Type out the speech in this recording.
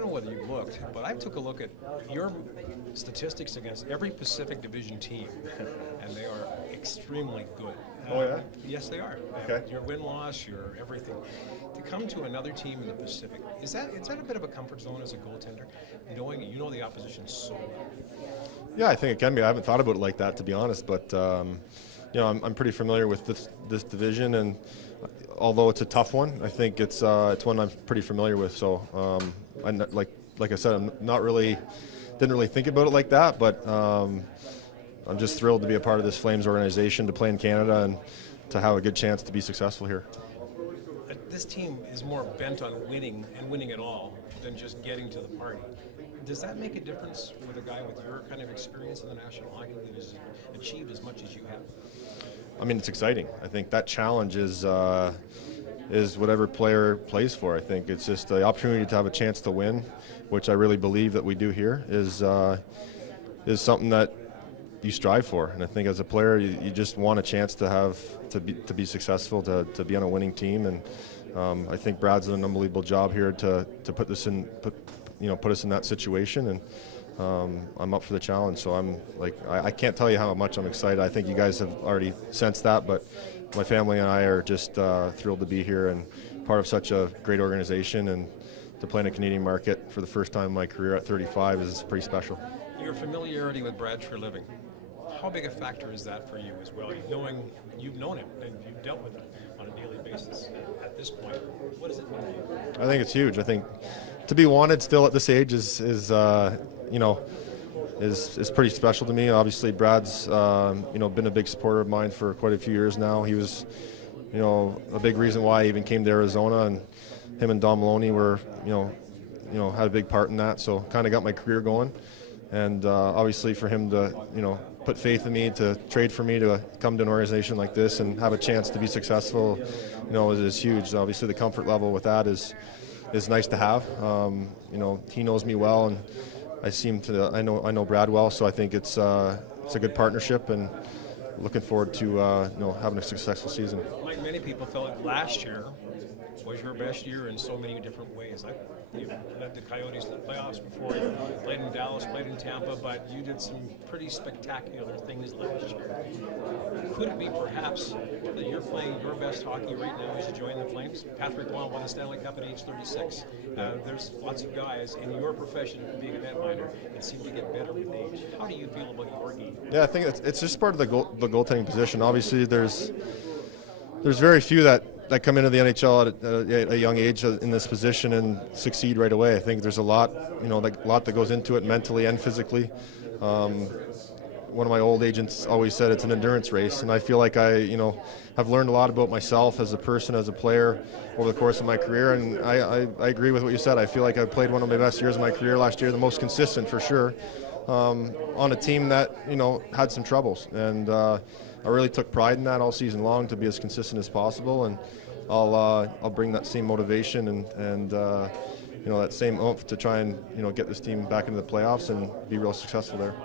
don't know whether you've looked, but I took a look at your statistics against every Pacific Division team, and they are extremely good. Oh, yeah? Yes, they are. Okay. Your win-loss, your everything. To come to another team in the Pacific, is that a bit of a comfort zone as a goaltender, knowing you know the opposition so well? Yeah, I think it can be. I haven't thought about it like that, to be honest, but I'm pretty familiar with this division, and although it's a tough one, I think it's one I'm pretty familiar with. So, like I said, I'm didn't really think about it like that, but I'm just thrilled to be a part of this Flames organization, to play in Canada, and to have a good chance to be successful here. This team is more bent on winning and winning it all than just getting to the party. Does that make a difference with a guy with your kind of experience in the National Hockey League that has achieved as much as you have? I mean, it's exciting. I think that challenge is whatever player plays for. I think it's just the opportunity to have a chance to win, which I really believe that we do here, is something that you strive for. And I think as a player, you just want a chance to be successful, to be on a winning team. And I think Brad's done an unbelievable job here to put us in that situation. And I'm up for the challenge. So I can't tell you how much I'm excited. I think you guys have already sensed that, but my family and I are just thrilled to be here and part of such a great organization, and to play in a Canadian market for the first time in my career at 35 is pretty special. Your familiarity with Brad Treliving, how big a factor is that for you as well? Knowing you've known him and you've dealt with him on a daily basis at this point, what does it mean to you? I think it's huge. I think to be wanted still at this age is pretty special to me. Obviously, Brad's been a big supporter of mine for quite a few years now. He was a big reason why I even came to Arizona, and him and Don Maloney were had a big part in that. So kind of got my career going, and obviously for him to put faith in me, to trade for me, to come to an organization like this and have a chance to be successful, is huge. Obviously, the comfort level with that is nice to have. He knows me well, and I know Brad well, so I think it's a good partnership, and looking forward to having a successful season. Like many people felt like last year was your best year in so many different ways. You led the Coyotes to the playoffs before. You played in Dallas, played in Tampa, but you did some pretty spectacular things last year. Could it be perhaps that you're playing your best hockey right now as you join the Flames? Patrick Roy won the Stanley Cup at age 36. There's lots of guys in your profession, being a netminder, that seem to get better with age. How do you feel about your game? Yeah, I think it's just part of the goaltending position. Obviously, there's very few that come into the NHL at a young age in this position and succeed right away. I think there's a lot that goes into it mentally and physically. One of my old agents always said it's an endurance race, and I feel like I have learned a lot about myself as a person, as a player over the course of my career, and I agree with what you said. I feel like I played one of my best years of my career last year, the most consistent for sure, on a team that had some troubles, and I really took pride in that all season long, to be as consistent as possible, and I'll bring that same motivation and that same oomph to try and get this team back into the playoffs and be real successful there.